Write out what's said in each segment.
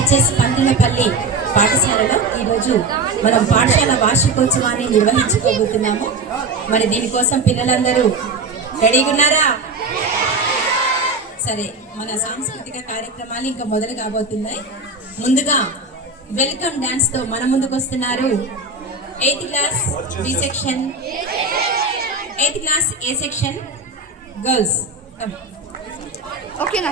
HS పంతులపల్లి పాఠశాలలో ఈరోజు మనం పాఠశాల వార్షికోత్సవాన్ని నిర్వహించుకోబోతున్నాము. మరి దీనికోసం పిల్లలందరూ రెడీగా ఉన్నారా? సరే, మన సాంస్కృతిక కార్యక్రమాలు ఇంకా మొదలు కాబోతున్నాయి. ముందుగా వెల్కమ్ డాన్స్ తో మన ముందుకు వస్తున్నారు 8th class B section, 8th class A section girls. Okay నా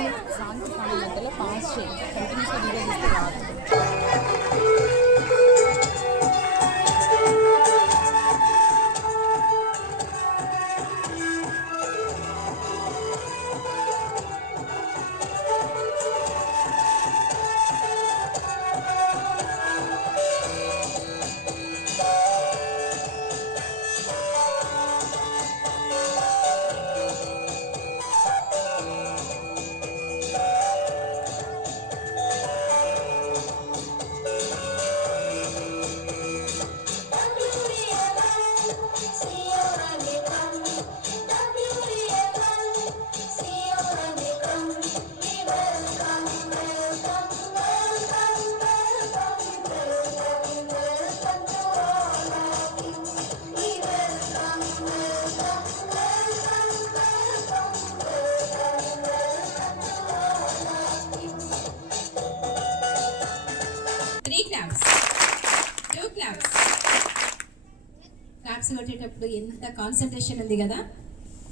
క్లాప్స్ కొట్టేటప్పుడు ఎంత కాన్సన్ట్రేషన్ ఉంది కదా,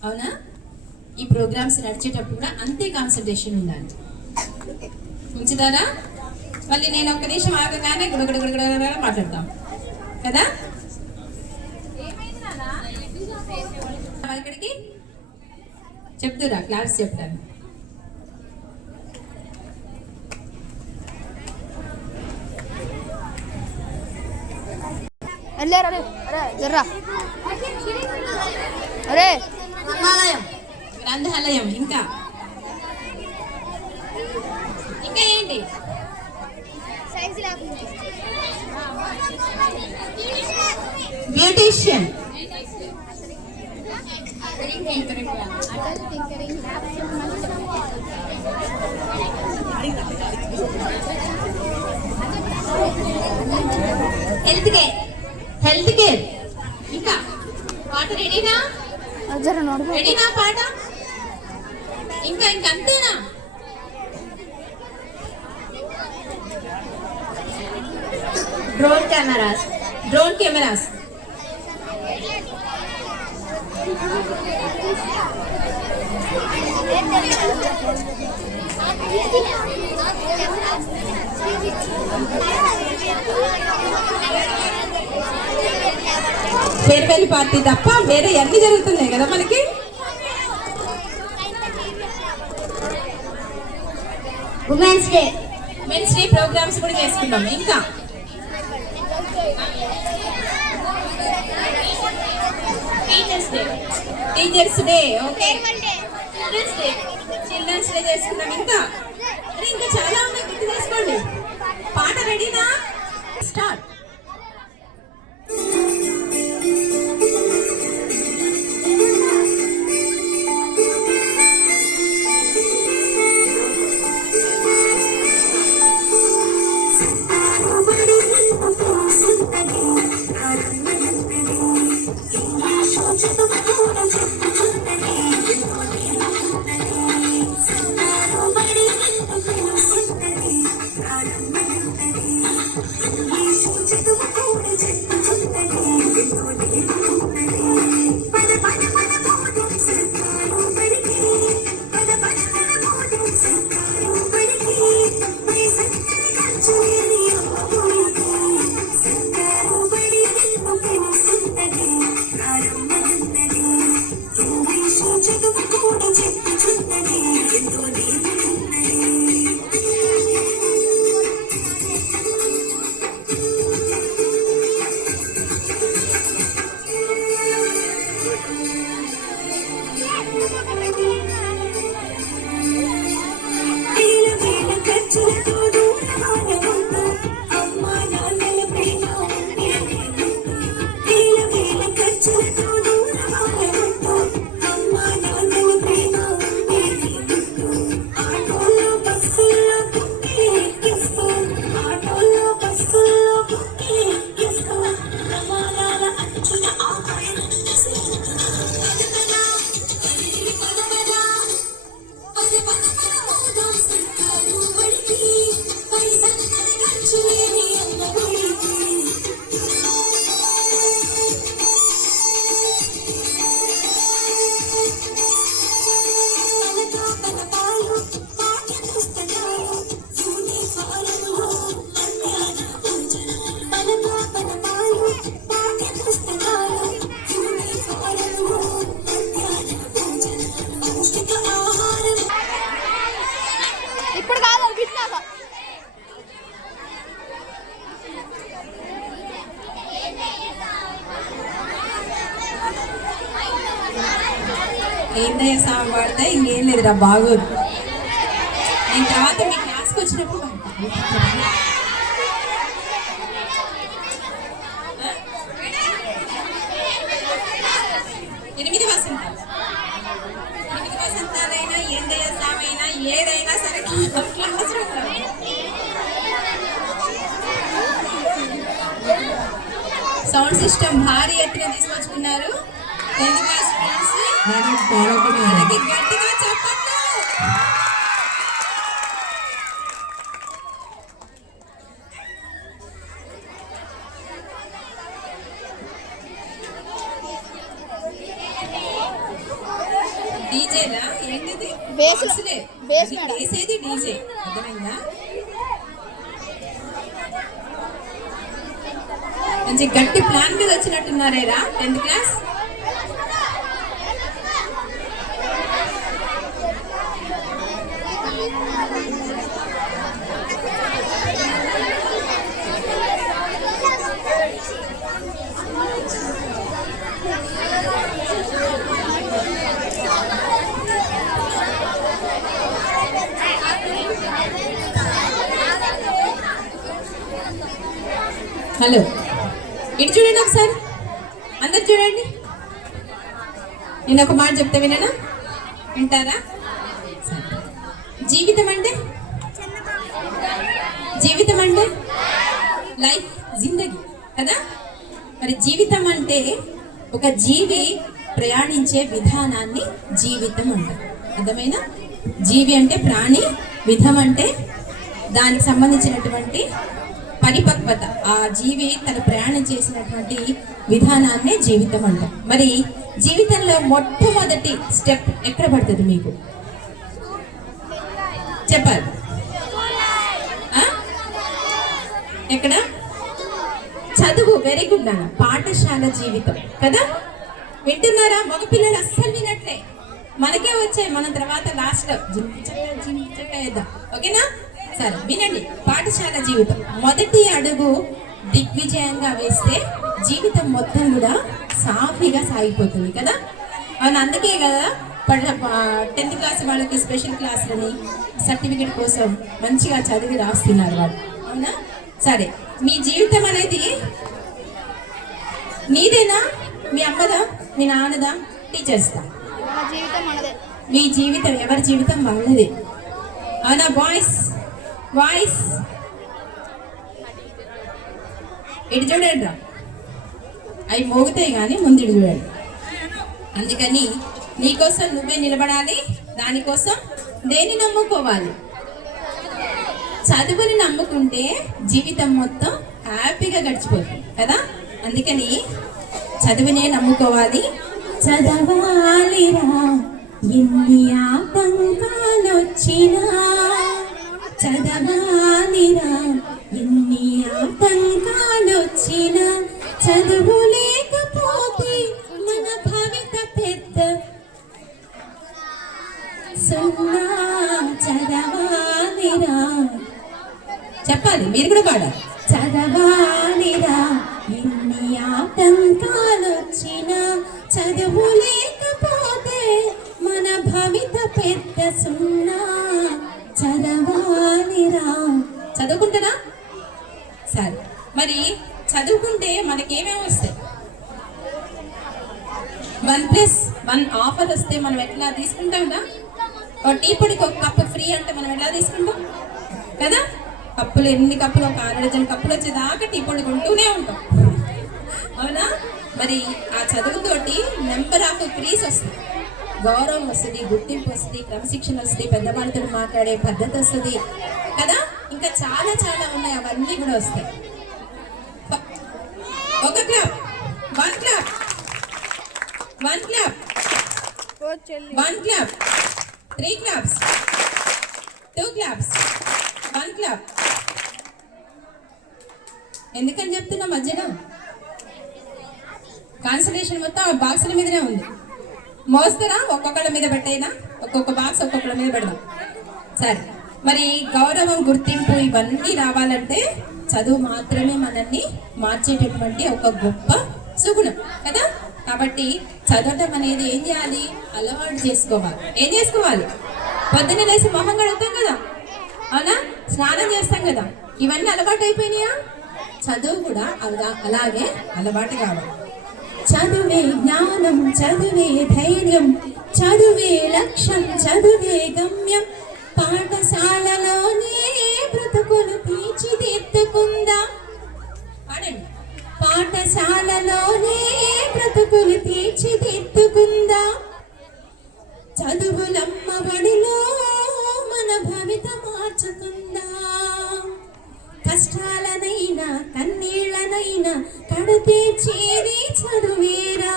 అవునా? ఈ ప్రోగ్రామ్స్ నడిచేటప్పుడు కూడా అంతే కాన్సన్ట్రేషన్ ఉండాలి. ఉంచుతారా? మళ్ళీ నేను ఒక్క నిమిషం ఆగగానే గుడగుడ మాట్లాడతాం కదా. ఇక్కడికి చెప్తురా, క్లాప్స్ చెప్తాను. అరే అరే జర్రా అరే గ్రంథాలయం, ఇంకా ఇంకా ఏంటి? బ్యూటీషియన్, హెల్త్ కేర్, ఇంకా పాట రెడీనా? రెడీనా పాట? ఇంకా అంతేనా? డ్రోన్ కెమెరాస్ ఫేర్వెల్ పార్టీ తప్ప వేరే అన్ని జరుగుతున్నాయి కదా మనకి. ఉమెన్స్ డే ప్రోగ్రామ్స్ కూడా చేసుకున్నాం. ఇంకా teachers day, okay, children's day చేసుకున్నాం. ఇంకా చాలా ఉన్నాయి, గుర్తు చేసుకోండి. పాట రెడీనా? స్టార్ట్. ఇప్పుడు కాదు విన్నాక ఏందయ్య సాంగ్ పాడితే ఇంకేం లేదురా బాగోదు. నేను తర్వాత మీ క్లాస్కి వచ్చినప్పుడు ఎనిమిది వసంతాలైనా ఏందయ్య సాంగ్ అయినా ఏదైనా సరే క్లాస్ రూమ్ సౌండ్ సిస్టమ్ భారీ ఎత్తున తీసుకొచ్చుకున్నారు. 10th క్లాస్ స్టూడెంట్స్ వాళ్ళకి గట్టిగా చెప్పండి. డీజేనా ఏంటిది? బేస్ బేస్ వేసేది డీజే. అర్థమైందా? మంచి గట్టి ప్లాన్ మీద వచ్చినట్టున్నారేరా 10th క్లాస్. హలో, ఇటు చూడండి ఒకసారి, అందరు చూడండి. నేను ఒక మాట చెప్తే విననా? వింటారా? జీవితం అంటే లైఫ్, జిందగీ కదా. మరి జీవితం అంటే ఒక జీవి ప్రయాణించే విధానాన్ని జీవితం అంటారు. అర్థమైనా? జీవి అంటే ప్రాణి, విధం అంటే దానికి సంబంధించినటువంటి పరిపక్వత, ఆ జీవి తను ప్రయాణం చేసినటువంటి విధానాన్నే జీవితం అంటాం. మరి జీవితంలో మొట్టమొదటి స్టెప్ ఎక్కడ పడుతుంది మీకు చెప్పాలి? ఎక్కడ? చదువు. వెరీ గుడ్ నాన్న. పాఠశాల జీవితం కదా. వింటున్నారా? మగపిల్లలు అస్సలు వినట్లే. మనకే వచ్చాయి, మనం తర్వాత లాస్ట్ లో వేద్దాం. ఓకేనా? సరే వినండి. పాఠశాల జీవితం మొదటి అడుగు దిగ్విజయంగా వేస్తే జీవితం మొత్తం కూడా సాఫీగా సాగిపోతుంది కదా. అవును, అందుకే కదా 10th క్లాస్ వాళ్ళకి స్పెషల్ క్లాసులని సర్టిఫికెట్ కోసం మంచిగా చదివి రాస్తున్నారు వాళ్ళు. అవునా? సరే, మీ జీవితం అనేది నీదేనా? మీ అమ్మదా? మీ నాన్నదా? టీచర్స్దా? మీ జీవితం ఎవరి జీవితం వాళ్ళదే. అవునా బాయ్స్? వాయిస్ ఇటు చూడండి రా, అవి మోగుతాయి కానీ ముందు ఇటు చూడండి. అందుకని నీకోసం నువ్వే నిలబడాలి. దానికోసం దేన్ని నమ్ముకోవాలి? చదువుని నమ్ముకుంటే జీవితం మొత్తం హ్యాపీగా గడిచిపోతుంది కదా. అందుకని చదువునే నమ్ముకోవాలి. చదవాలిరా ఎన్ని ఆటంకాలు వచ్చినా, చదవాలిరా ఎన్ని ఆటంకాలు వచ్చినా, చదువు లేకపోతే మన భవిత పెద్ద సున్నా. చదవాలిరా, చెప్పాలి మీరు కూడా పాడాలి. చదవాలిరా ఎన్ని ఆటంకాలు వచ్చినా, చదువు లేకపోతే మన భవిత పెద్ద సున్నా. చదవాలిరా. చదువుకుంటారా? సరే, మరి చదువుకుంటే మనకేమేమి వస్తాయి? 1+1 ఆఫర్ వస్తే మనం ఎట్లా తీసుకుంటాంగా? ఒక టీ పొడికి ఒక కప్పు ఫ్రీ అంటే మనం ఎలా తీసుకుంటాం కదా. కప్పులు ఎన్ని కప్పులు, ఒక 6 డజన్ కప్పులు వచ్చేదాకా టీ పొడి కొంటూనే ఉంటాం. అవునా? మరి ఆ చదువుతోటి నెంబర్ ఆఫ్ ఫ్రీస్ వస్తాయి. గౌరవం వస్తుంది, గుర్తింపు వస్తుంది, క్రమశిక్షణ వస్తుంది, పెద్దవాళ్ళతో మాట్లాడే పద్ధతి వస్తుంది కదా. ఇంకా చాలా చాలా ఉన్నాయి, అవన్నీ కూడా వస్తాయి. ఒక clap, 1 clap, 1 clap, 1 clap, 3 claps, 2 claps, 1 clap. ఎందుకని చెప్తున్నా? మధ్యలో కాన్సన్ట్రేషన్ మొత్తం ఆ బాక్సుల మీదనే ఉంది. మోస్తారా? ఒక్కొక్కళ్ళ మీద పెట్టైనా, ఒక్కొక్క బాక్స్ ఒక్కొక్కళ్ళ మీద పెడదాం. సరే, మరి గౌరవం, గుర్తింపు ఇవన్నీ రావాలంటే చదువు మాత్రమే మనల్ని మార్చేటటువంటి ఒక గొప్ప సుగుణం కదా. కాబట్టి చదవటం అనేది ఏం చేయాలి? అలవాటు చేసుకోవాలి. ఏం చేసుకోవాలి? పొద్దున్న లేసి మొహం కడుగుతాం కదా, అవునా? స్నానం చేస్తాం కదా, ఇవన్నీ అలవాటు అయిపోయినాయా? చదువు కూడా అలాగే అలవాటు కావాలి. చదువే జ్ఞానం, చదువే ధైర్యం, చదువే లక్ష్యం, చదువే గమ్యం. పాఠశాలలోనే బ్రతుకులు తీర్చిదిద్దుకుందాం. పాడండి. పాఠశాలలోనే బ్రతుకులు తీర్చిదిద్దుకుందాం. చదువులమ్మ బడిలో మన భవిత మార్చుకుందాం. కష్టాలనైనా కన్నీళ్ళనైనా కడతీర్చేది చదువేరా,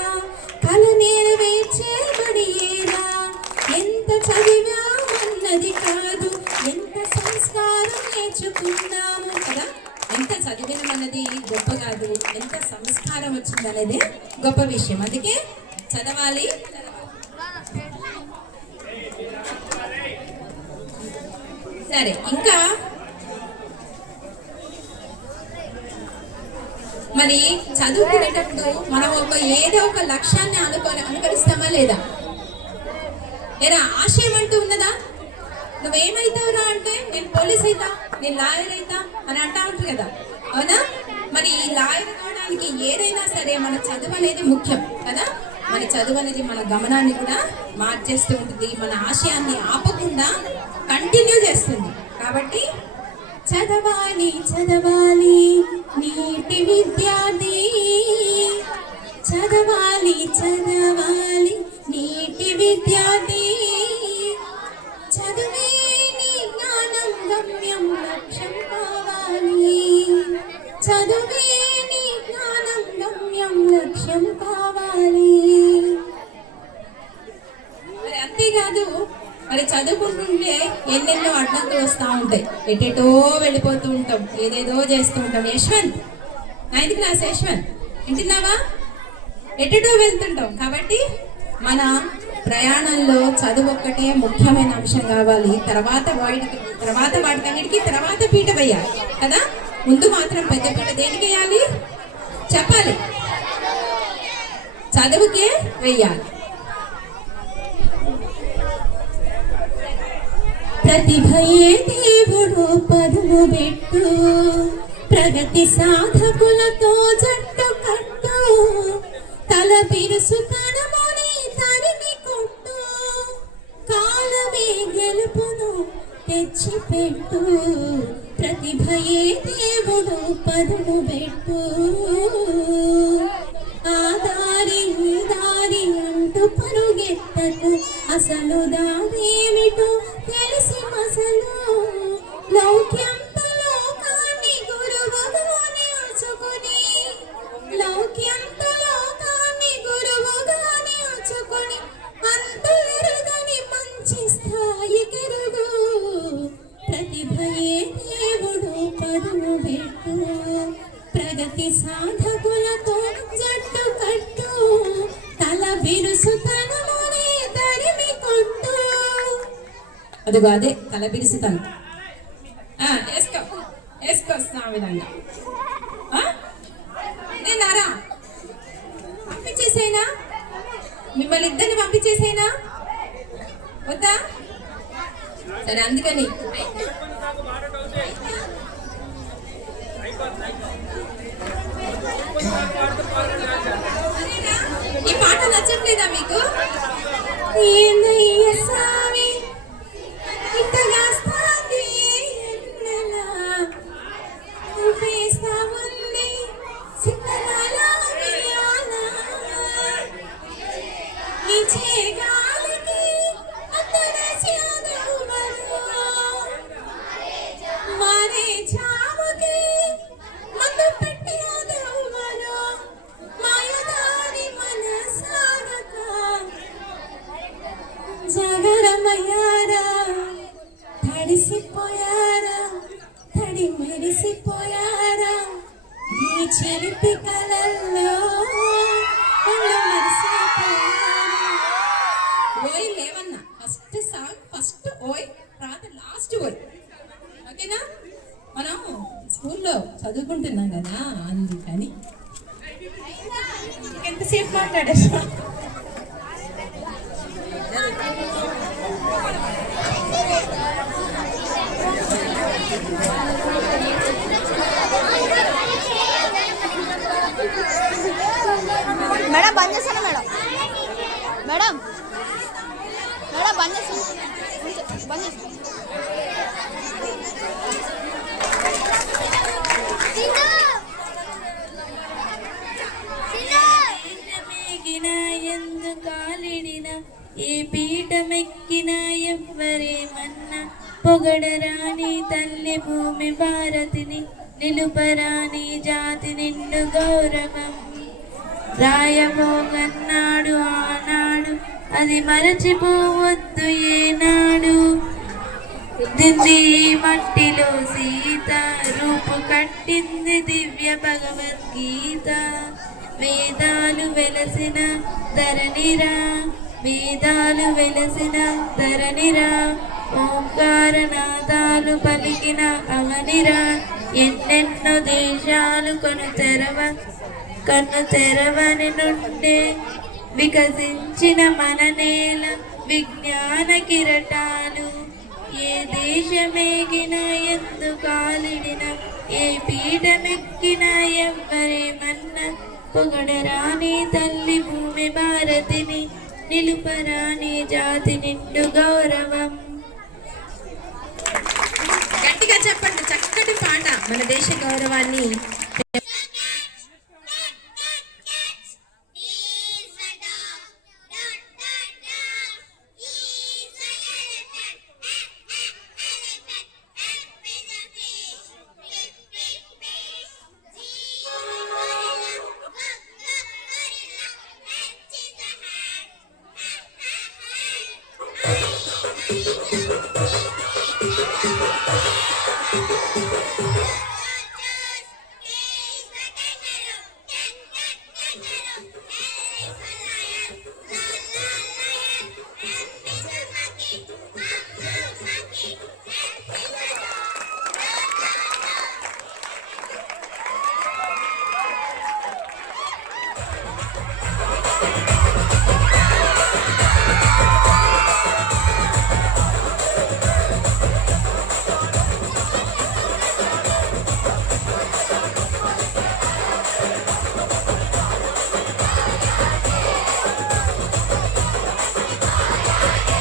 కల నెరవేర్చే బడియేరా. ఎంత చదివా అన్నది కాదు, ఎంత సంస్కారం నేర్చుకున్నాము కదా. ఎంత చదివినం అన్నది గొప్ప కాదు, ఎంత సంస్కారం వచ్చిందనేదే గొప్ప విషయం. అందుకే చదవాలి. సరే, ఇంకా మరి చదువుకునేటప్పుడు మనం ఏదో ఒక లక్ష్యాన్ని అనుకరిస్తామా లేదా? లేదా ఆశయం అంటూ ఉన్నదా? నువ్వేమైతావురా అంటే నేను పోలీస్ అయితా, నేను లాయర్ అయితా అని అంటా ఉంటారు కదా, అవునా? మరి ఈ లాయర్ కావడానికి ఏదైనా సరే మన చదువు అనేది ముఖ్యం కదా. మన చదువు అనేది మన గమనాన్ని కూడా మార్చేస్తూ ఉంటుంది, మన ఆశయాన్ని ఆపకుండా కంటిన్యూ చేస్తుంది. కాబట్టి చదవాలి చదవాలి నీటి విద్యార్థి, చదవాలి చదవాలి నీటి విద్యార్థి. చదువే నీ జ్ఞానం గమ్యం లక్ష్యం కావాలి, చదువే నీ జ్ఞానం గమ్యం లక్ష్యం కావాలి. మరి అంతేకాదు, మరి చదువుకుంటుంటే ఎన్నెన్నో అడ్డంకులు వస్తూ ఉంటాయి, ఎటెటో వెళ్ళిపోతూ ఉంటాం, ఏదేదో చేస్తూ ఉంటాం. యశ్వంత్, 9th క్లాస్ యశ్వంత్, వింటున్నావా? ఎటెటో వెళ్తుంటాం. కాబట్టి మన ప్రయాణంలో చదువు ఒక్కటే ముఖ్యమైన అంశం కావాలి. తర్వాత వాటికన్నిటికీ తర్వాత పీట వేయాలి కదా. ముందు మాత్రం పెద్ద పీట దేనికి వేయాలి చెప్పాలి? చదువుకే వేయాలి. ప్రతిభయే దేవుడు పదును పెట్టు, ప్రగతి సాధకులతో జట్టు కట్టు, తల బిరుసు తనముని తరిమి కొట్టు, కాలమే గెలుపును తెచ్చిపెట్టు. ప్రతిభయే దేవుడు పదును పెట్టు, ఆ దారి ఈ దారి అంటూ పరుగెత్తకు, అసలు దారేమిటో తెలిసి మసలు. లౌక్యంతో లోకాన్ని గురువుగా నేర్చుకుని, లౌక్యంతో లోకాన్ని గురువుగా నేర్చుకుని, అంతులెరుగని మంచి స్థాయి కెరుగు. ప్రతిభయే దేవుడు పదును పెట్టు, ప్రగతి సాధకులతో జట్టు కట్టు, తల బిరుసు తనమునే తరిమి కొట్టు. అదిగో అదే తల బిరుసుతనం. వేసుకొస్తా ఆ విధంగా. నేనారా పంపించేసేనా? మిమ్మల్ని ఇద్దరిని పంపించేసేనా? వద్దా? సరే, అందుకని ఈ పాట నచ్చట్లేదా మీకు? ఏందయ్య సామి ఇంతగా స్థాయి ఎన్నెలా ఊపేస్తా ఉంది సిద్ధరాల ఉయ్యాల, ఇచ్చే గాలికి అత్తరేసి అదవుమరు, మారే చావుకి మందు పెట్టి అదవుమరు, మాయదారి మనసాగక జాగరమయ్యారా, తడిసిపోయారా, తడి మెరిసిపోయారా, ఈ చెరిపి కలల్లో ఓయ్ లేవన్నా. ఫస్ట్ సాంగ్ ఫస్ట్ ఓయ్, తర్వాత లాస్ట్ లాస్ట్ వర్డ్. ఓకేనా? మనం స్కూల్లో చదువుకుంటున్నాం కదా, అందుకని ఎంతసేపు మాట్లాడేస్తా. మేడం బంద్ చేస్తాను మేడం. మేడం మేడం బంద్ చేస్తాను, బంద్ చేస్తాను. కాలిడిన ఏ పీఠమెక్కిన ఎవ్వరేమన్నా పొగడరాని తల్లి భూమి భారతిని నిలుపరాని జాతి నిండు గౌరవం రాయబోగన్నాడు ఆనాడు అది మరచిపోవద్దు ఏనాడు దింది మట్టిలో సీత రూపు కట్టింది దివ్య భగవద్గీత వేదాలు వెలసిన ధరణిరా వేదాలు వెలసిన ధరణిరా ఓంకారనాదాలు పలికిన అవనిరా ఎన్నెన్నో దేశాలు కన్ను తెరవని నుండే వికసించిన మన నేల విజ్ఞాన కిరటాలు ఏ దేశమేగిన ఎందు కాలిడిన ఏ పీఠమెక్కిన ఎవ్వరేమన్నా పొగడరాని తల్లి భూమి భారతిని నిలుపరాని జాతి నిండు గౌరవం. గట్టిగా చెప్పండి, చక్కటి పాట మన దేశ గౌరవాన్ని.